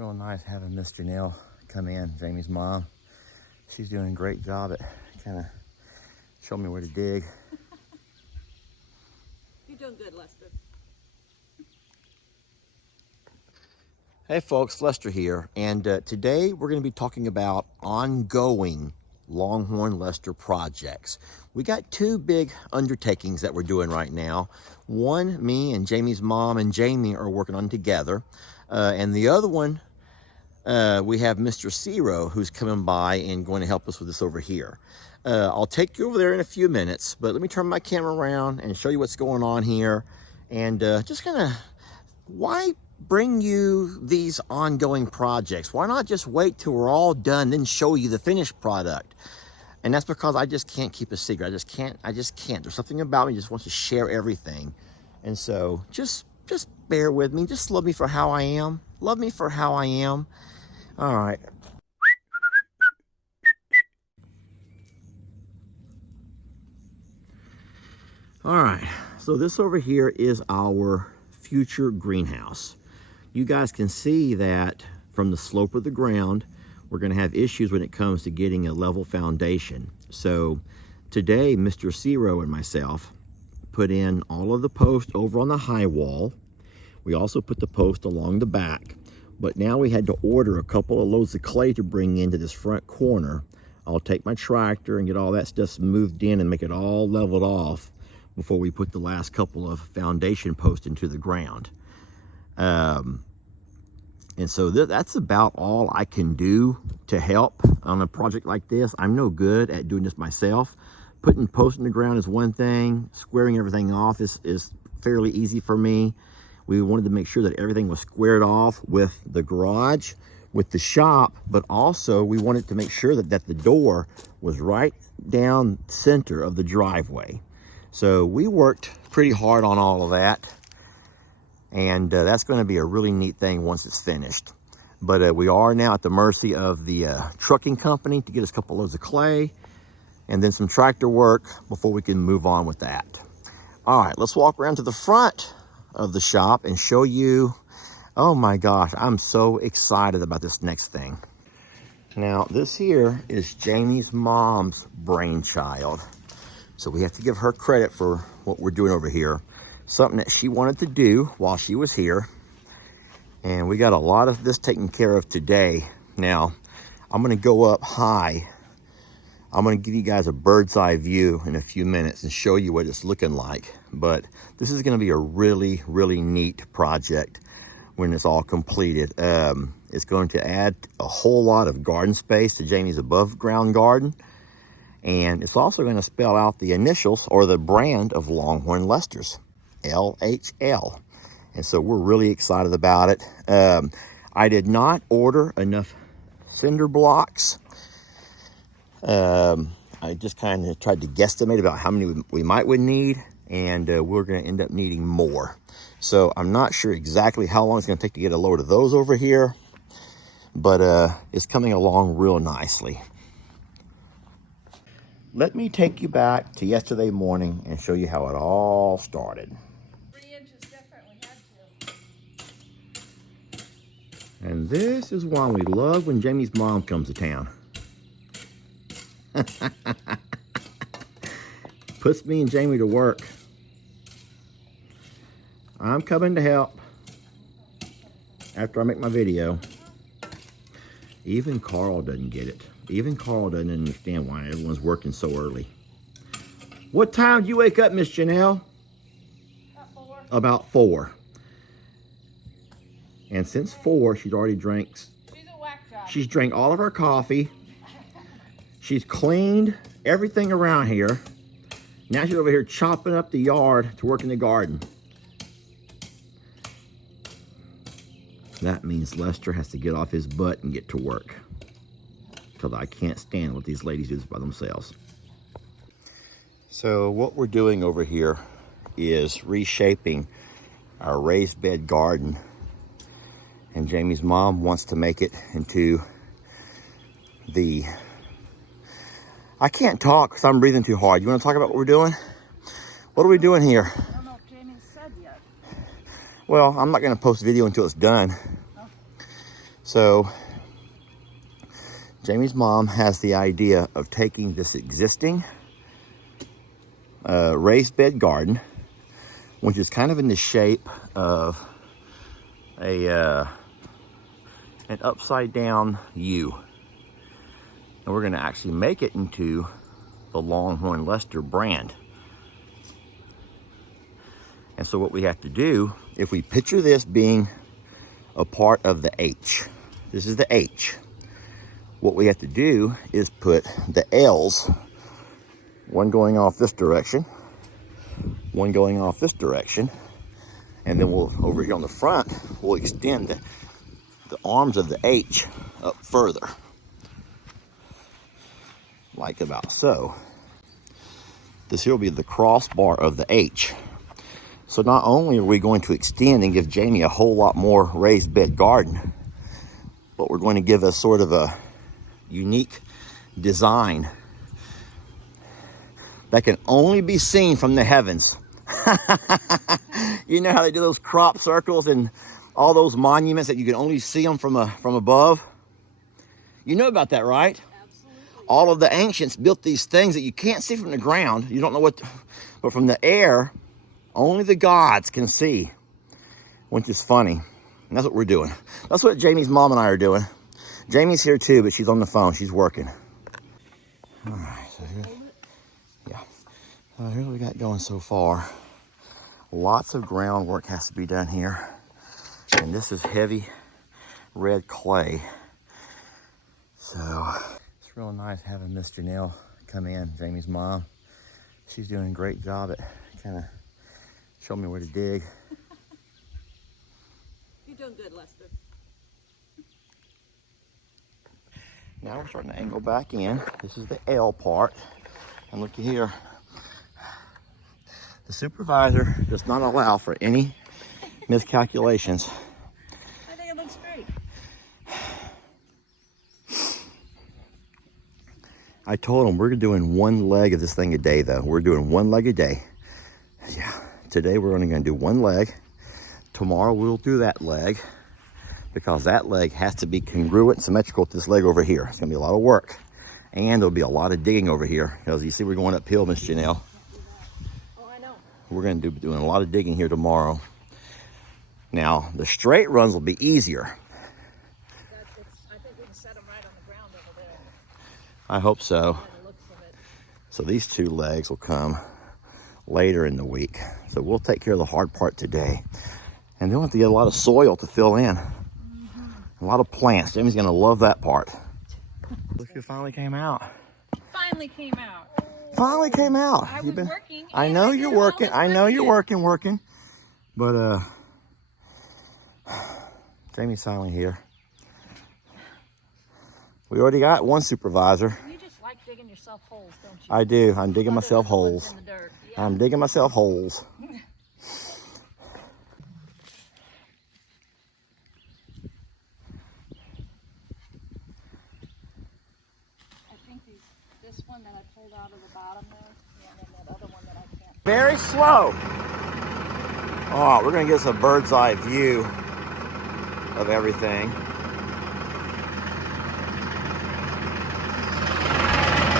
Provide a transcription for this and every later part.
real nice having Miss Janelle come in, Jamie's mom. She's doing a great job at kind of showing me where to dig. You're doing good, Lester. Hey folks, Lester here, and today we're going to be talking about ongoing Longhorn Lester projects. We got two big undertakings that we're doing right now. One, me and Jamie's mom and Jamie are working on together, and the other one, we have Mr. Zero who's coming by and going to help us with this over here. I'll take you over there in a few minutes, but let me turn my camera around and show you what's going on here, and just kind of why bring you these ongoing projects? Why not just wait till we're all done, then show you the finished product? And that's because I just can't keep a secret. I just can't. There's something about me that just wants to share everything. And so just bear with me. Just love me for how I am. Love me for how I am. All right. All right. So this over here is our future greenhouse. You guys can see that from the slope of the ground, we're going to have issues when it comes to getting a level foundation. So today, Mr. Zero and myself put in all of the posts over on the high wall. We also put the post along the back, but now we had to order a couple of loads of clay to bring into this front corner. I'll take my tractor and get all that stuff moved in and make it all leveled off before we put the last couple of foundation posts into the ground. And so that's about all I can do to help on a project like this. I'm no good at doing this myself. Putting posts in the ground is one thing. Squaring everything off is fairly easy for me. We wanted to make sure that everything was squared off with the garage, with the shop, but also we wanted to make sure that the door was right down center of the driveway. So we worked pretty hard on all of that. And that's going to be a really neat thing once it's finished. But we are now at the mercy of the trucking company to get us a couple loads of clay and then some tractor work before we can move on with that. All right, let's walk around to the front of the shop and show you. Oh my gosh, I'm so excited about this next thing. Now, this here is Jamie's mom's brainchild. So we have to give her credit for what we're doing over here. Something that she wanted to do while she was here. And we got a lot of this taken care of today. Now, I'm gonna go up high. I'm gonna give you guys a bird's eye view in a few minutes and show you what it's looking like. But this is gonna be a really, really neat project when it's all completed. It's going to add a whole lot of garden space to Jamie's above ground garden. And it's also gonna spell out the initials or the brand of Longhorn Lester's. LHL. And so we're really excited about it. I did not order enough cinder blocks. I just kind of tried to guesstimate about how many we might would need, and we're going to end up needing more. So I'm not sure exactly how long it's going to take to get a load of those over here, but it's coming along real nicely. Let me take you back to yesterday morning and show you how it all started. And this is why we love when Jamie's mom comes to town. Puts me and Jamie to work. I'm coming to help after I make my video. Even Carl doesn't get it. Even Carl doesn't understand why everyone's working so early. What time did you wake up, Miss Janelle? About 4. About 4. And since 4, she's already drank. She's a whack job. She's drank all of her coffee. She's cleaned everything around here. Now she's over here chopping up the yard to work in the garden. That means Lester has to get off his butt and get to work. Because I can't stand what these ladies do by themselves. So what we're doing over here is reshaping our raised bed garden. And Jamie's mom wants to make it into the... I can't talk because I'm breathing too hard. You want to talk about what we're doing? What are we doing here? I don't know if Jamie said yet. Well, I'm not going to post video until it's done. Oh. So Jamie's mom has the idea of taking this existing raised bed garden, which is kind of in the shape of an upside down U. And we're gonna actually make it into the Longhorn Leicester brand. And so what we have to do, if we picture this being a part of the H, this is the H. What we have to do is put the L's, one going off this direction, one going off this direction, and then we'll, over here on the front, we'll extend the arms of the H up further, like about so. This here will be the crossbar of the H. So not only are we going to extend and give Jamie a whole lot more raised bed garden, but we're going to give us sort of a unique design that can only be seen from the heavens. You know how they do those crop circles and all those monuments that you can only see them from above? You know about that, right? Absolutely. All of the ancients built these things that you can't see from the ground. You don't know what, but from the air, only the gods can see, which is funny. And that's what we're doing. That's what Jamie's mom and I are doing. Jamie's here too, but she's on the phone. She's working. All right, so here's what we got going so far. Lots of groundwork has to be done here. And this is heavy red clay. So it's real nice having Miss Janelle come in, Jamie's mom. She's doing a great job at kind of showing me where to dig. You're doing good, Lester. Now we're starting to angle back in. This is the L part. And looky here. The supervisor does not allow for any miscalculations. I think it looks great. I told him we're doing one leg of this thing a day though. We're doing one leg a day. Yeah, today we're only gonna do one leg. Tomorrow we'll do that leg because that leg has to be congruent, symmetrical to this leg over here. It's gonna be a lot of work. And there'll be a lot of digging over here because you see we're going uphill, Miss Janelle. Oh, I know. We're gonna be doing a lot of digging here tomorrow. Now, the straight runs will be easier. I think we can set them right on the ground over there. I hope so. By the looks of it. So these two legs will come later in the week. So we'll take care of the hard part today. And then we'll have to get a lot of soil to fill in. A lot of plants. Jamie's gonna love that part. Look who finally came out. Finally came out. Finally came out. I was working. I and know I you're did all working. this I know with you're you. working. But Jamie's finally here. We already got one supervisor. You just like digging yourself holes, don't you? I do. I'm digging Other myself than the ones holes. in the dirt. Yeah. I'm digging myself holes. I think this one that I pulled out of the bottom there, and then that other one that I can't. Very slow. All right, we're gonna get us a bird's eye view of everything.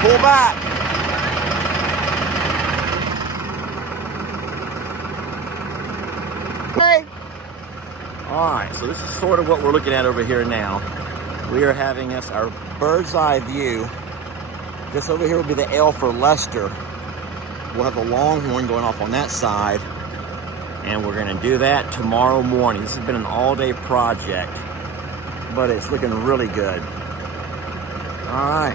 Pull back. Hey. All right, so this is sort of what we're looking at over here now. We are having us our bird's eye view. This over here will be the L for Leicester. We'll have the Longhorn going off on that side. And we're gonna do that tomorrow morning. This has been an all-day project, but it's looking really good. All right,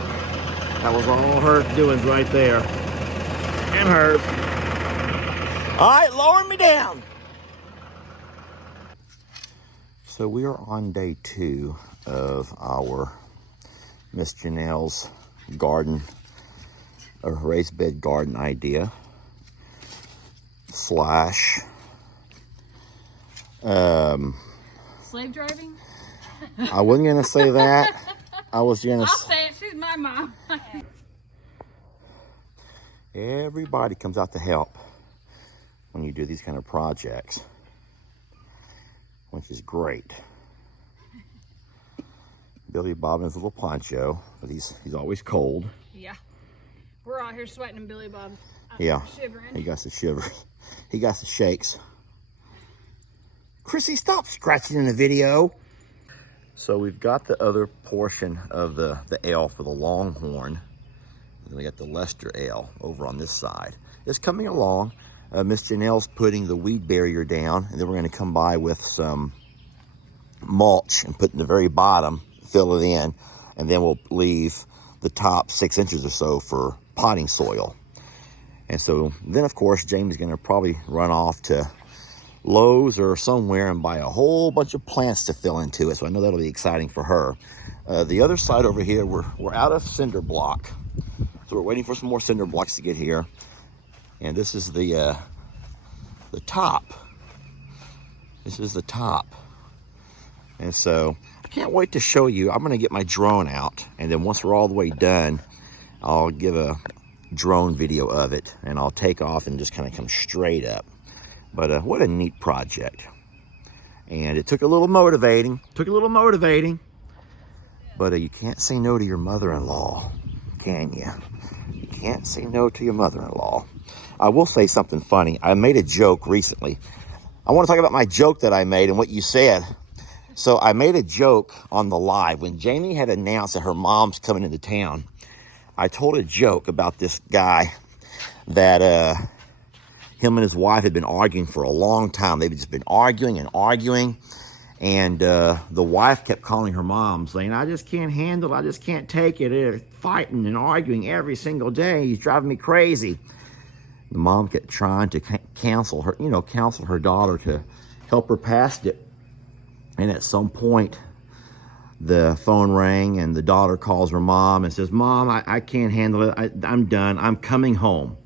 that was all her doings right there. And hers. All right, lower me down. So we are on day 2 of our Miss Janelle's garden, a raised bed garden idea / Slave driving? I wasn't gonna say that. I was gonna. I'll say it. She's my mom. Everybody comes out to help when you do these kind of projects, which is great. Billy Bob in his little poncho, but he's always cold. Yeah. We're out here sweating and Billy Bob's shivering. He got the shivers. He got the shakes. Chrissy, stop scratching in the video. So we've got the other portion of the L for the Longhorn. And then we got the Lester L over on this side. It's coming along. Miss Janelle's putting the weed barrier down, and then we're going to come by with some mulch and put in the very bottom, fill it in, and then we'll leave the top 6 inches or so for potting soil. And so then, of course, Jamie's going to probably run off to Lowe's or somewhere and buy a whole bunch of plants to fill into it. So I know that'll be exciting for her. The other side over here, we're out of cinder block. So we're waiting for some more cinder blocks to get here. And this is the top. This is the top. And so I can't wait to show you. I'm gonna get my drone out, and then once we're all the way done, I'll give a drone video of it, and I'll take off and just kind of come straight up. But what a neat project. And it took a little motivating, but you can't say no to your mother-in-law, can you? You can't say no to your mother-in-law. I will say something funny. I made a joke recently. I want to talk about my joke that I made and what you said. So I made a joke on the live. When Jamie had announced that her mom's coming into town, I told a joke about this guy that him and his wife had been arguing for a long time. They've just been arguing and arguing. And the wife kept calling her mom, saying, I just can't handle it. I just can't take it. They're fighting and arguing every single day. He's driving me crazy. The mom kept trying to counsel her daughter to help her past it. And at some point, the phone rang and the daughter calls her mom and says, Mom, I can't handle it. I'm done. I'm coming home.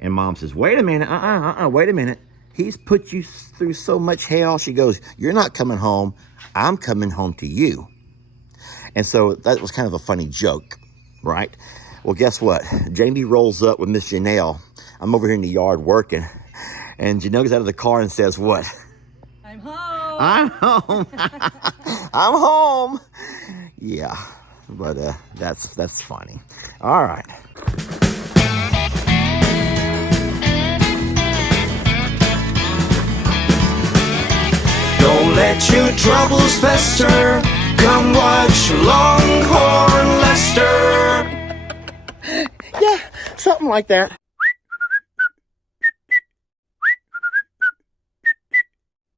And mom says, wait a minute. Wait a minute. He's put you through so much hell. She goes, you're not coming home. I'm coming home to you. And so that was kind of a funny joke, right? Well, guess what? Jamie rolls up with Miss Janelle. I'm over here in the yard working. And Janelle gets out of the car and says, what? I'm home. I'm home. I'm home. Yeah, but that's funny. All right. Don't let your troubles fester. Come watch Longhorn Lester. Yeah, something like that.